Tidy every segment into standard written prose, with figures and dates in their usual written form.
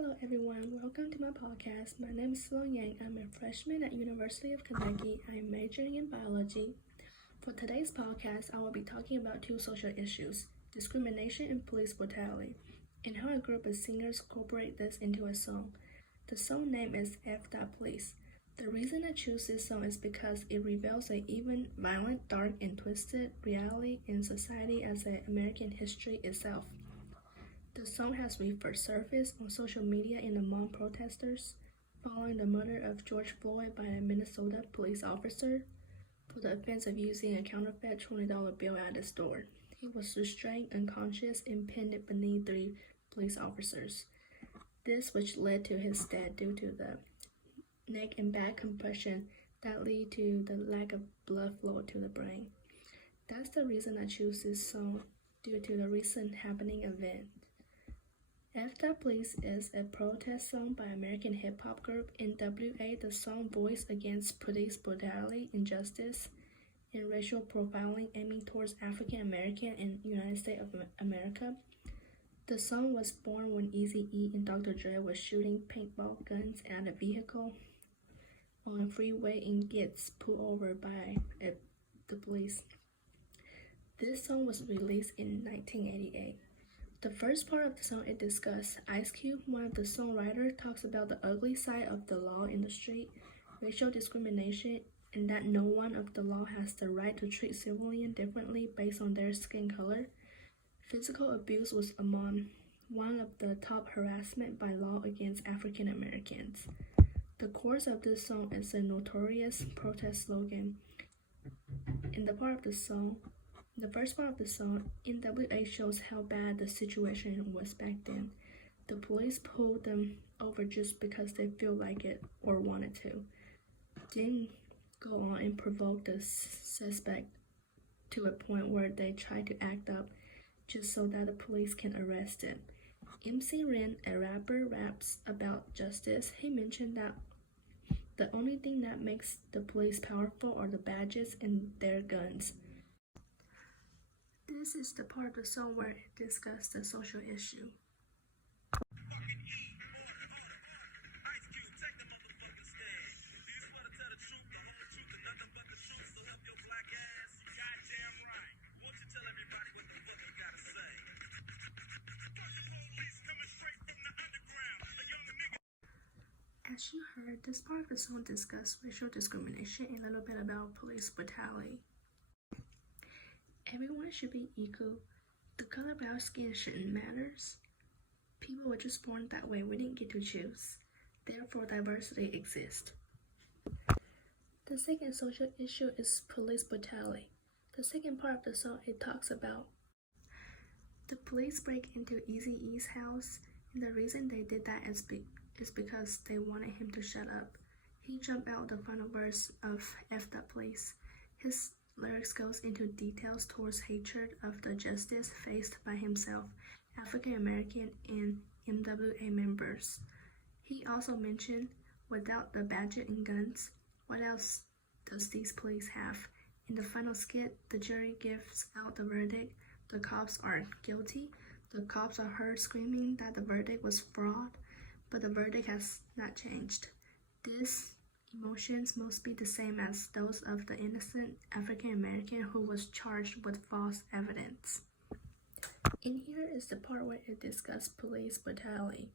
Hello everyone, welcome to my podcast. My name is Sloan Yang. I'm a freshman at University of Kentucky. I'm majoring in biology. For today's podcast, I will be talking about two social issues, discrimination and police brutality, and how a group of singers incorporate this into a song. The song name is F. Police. The reason I choose this song is because it reveals an even violent, dark, and twisted reality in society as American history itself. The song has resurfaced on social media and among protesters following the murder of George Floyd by a Minnesota police officer for the offense of using a counterfeit $20 bill at a store. He was restrained, unconscious, and pinned beneath three police officers. This which led to his death due to the neck and back compression that lead to the lack of blood flow to the brain. That's the reason I choose this song due to the recent happening event. F. Police is a protest song by American hip-hop group NWA. The song voiced against police brutality, injustice, and racial profiling aiming towards African American and United States of America. The song was born when Eazy-E and Dr. Dre were shooting paintball guns at a vehicle on a freeway and gets pulled over by the police. This song was released in 1988. The first part of the song it discusses Ice Cube, one of the songwriters, talks about the ugly side of the law in the street, racial discrimination, and that no one of the law has the right to treat civilians differently based on their skin color. Physical abuse was among one of the top harassment by law against African Americans. The chorus of this song is a notorious protest slogan. In the first part of the song, NWA shows how bad the situation was back then. The police pulled them over just because they feel like it or wanted to. Then go on and provoke the suspect to a point where they try to act up just so that the police can arrest him. MC Ren, a rapper, raps about justice. He mentioned that the only thing that makes the police powerful are the badges and their guns. This is the part of the song where it discusses the social issue. As you heard, this part of the song discusses racial discrimination and a little bit about police brutality. Everyone should be equal. The color of our skin shouldn't matter. People were just born that way. We didn't get to choose. Therefore, diversity exists. The second social issue is police brutality. The second part of the song, it talks about the police break into Eazy-E's house, and the reason they did that is because they wanted him to shut up. He jumped out the final verse of F. Police. His lyrics goes into details towards hatred of the justice faced by himself, African American, and NWA members. He also mentioned, without the badges and guns, what else does these police have? In the final skit, the jury gives out the verdict. The cops are guilty. The cops are heard screaming that the verdict was fraud, but the verdict has not changed. These emotions must be the same as those of the innocent African American who was charged with false evidence. And here is the part where it discusses police brutality.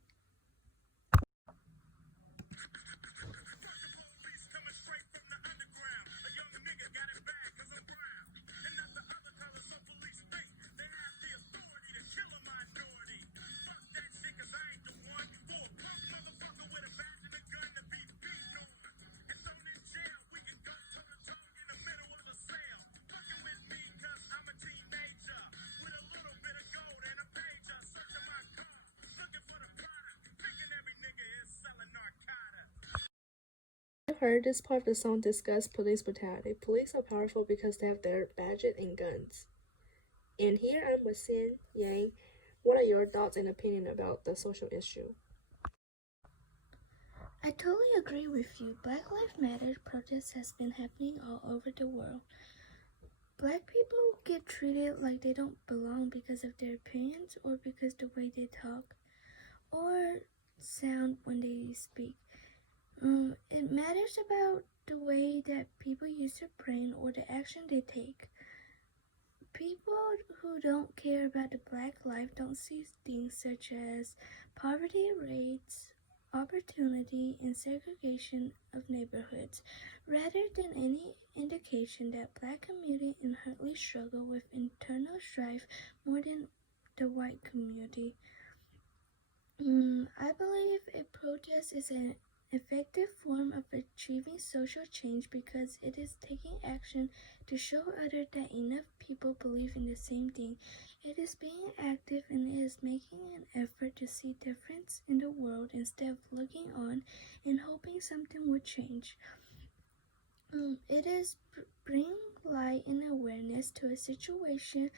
I've heard this part of the song discuss police brutality. Police are powerful because they have their badges and guns. And here I'm with Sin Yang. What are your thoughts and opinion about the social issue? I totally agree with you. Black Lives Matter protests has been happening all over the world. Black people get treated like they don't belong because of their appearance or because the way they talk. Or sound when they speak. It matters about the way that people use their brain or the action they take. People who don't care about the black life don't see things such as poverty rates, opportunity, and segregation of neighborhoods, rather than any indication that black community inherently struggle with internal strife more than the white community. I believe a protest is an effective form of achieving social change because it is taking action to show others that enough people believe in the same thing. It is being active and it is making an effort to see difference in the world instead of looking on and hoping something will change. It is bringing light and awareness to a situation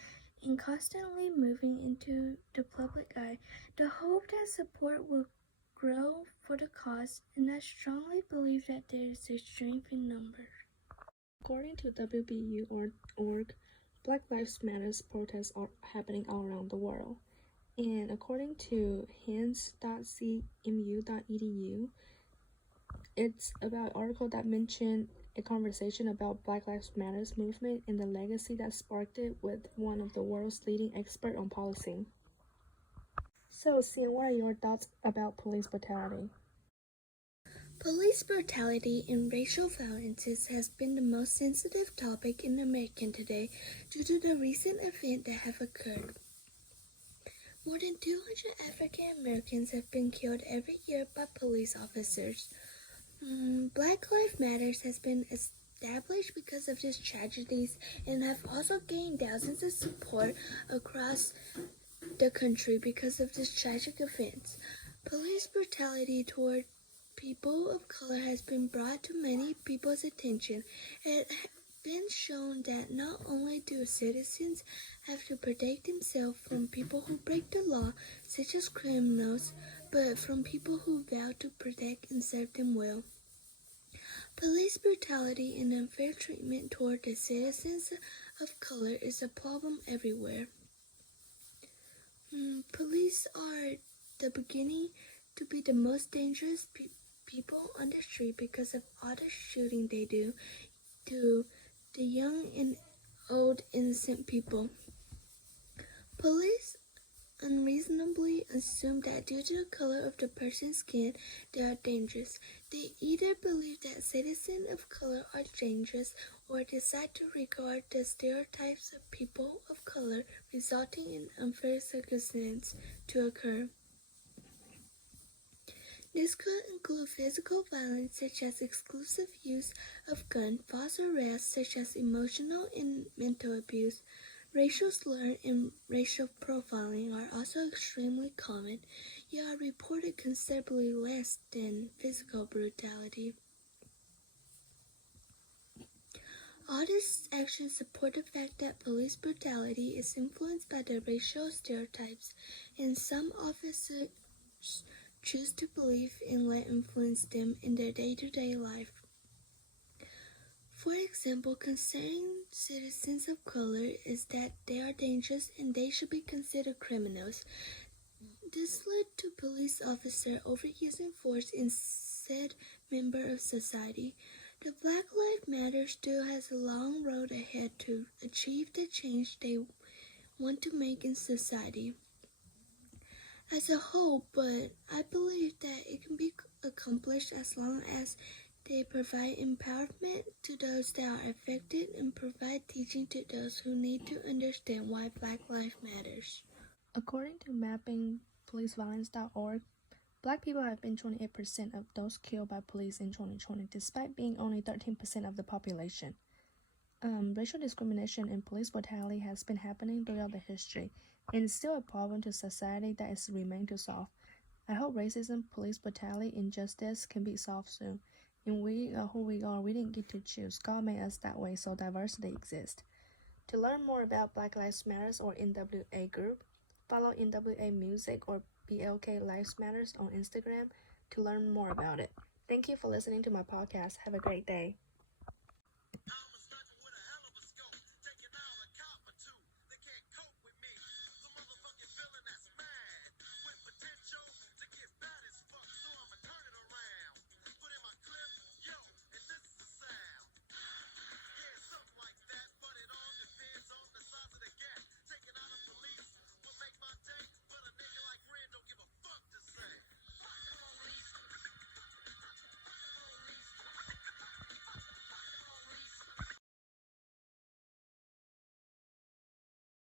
and constantly moving into the public eye. The hope that support will grow for the cause, and I strongly believe that there is a strength in numbers. According to WBU.org, Black Lives Matter protests are happening all around the world. And according to hands.cmu.edu, it's about an article that mentioned a conversation about Black Lives Matter movement and the legacy that sparked it with one of the world's leading experts on policing. So, Cian, what are your thoughts about police brutality? Police brutality and racial violences has been the most sensitive topic in America today due to the recent events that have occurred. More than 200 African Americans have been killed every year by police officers. Black Lives Matter has been established because of these tragedies and have also gained thousands of support across the country because of these tragic events. Police brutality toward people of color has been brought to many people's attention. It has been shown that not only do citizens have to protect themselves from people who break the law, such as criminals, but from people who vow to protect and serve them well. Police brutality and unfair treatment toward the citizens of color is a problem everywhere. Police are the beginning to be the most dangerous people on the street because of all the shooting they do to the young and old innocent people. Police unreasonably assume that due to the color of the person's skin, they are dangerous. They either believe that citizens of color are dangerous or decide to regard the stereotypes of people of color, resulting in unfair circumstances to occur. This could include physical violence such as exclusive use of guns, false arrests such as emotional and mental abuse. Racial slur and racial profiling are also extremely common, yet are reported considerably less than physical brutality. All these actions support the fact that police brutality is influenced by the racial stereotypes, and some officers choose to believe and let influence them in their day-to-day life. For example, considering citizens of color is that they are dangerous and they should be considered criminals. This led to police officers overusing force in said member of society. The Black Lives Matter still has a long road ahead to achieve the change they want to make in society as a whole, but I believe that it can be accomplished as long as they provide empowerment to those that are affected and provide teaching to those who need to understand why Black Lives Matters. According to mappingpoliceviolence.org, Black people have been 28% of those killed by police in 2020, despite being only 13% of the population. Racial discrimination and police brutality has been happening throughout the history, and it's still a problem to society that is remained to solve. I hope racism, police brutality, and injustice can be solved soon. And we are who we are. We didn't get to choose. God made us that way, so diversity exists. To learn more about Black Lives Matters or NWA Group, follow NWA Music or BLK Lives Matters on Instagram to learn more about it. Thank you for listening to my podcast. Have a great day.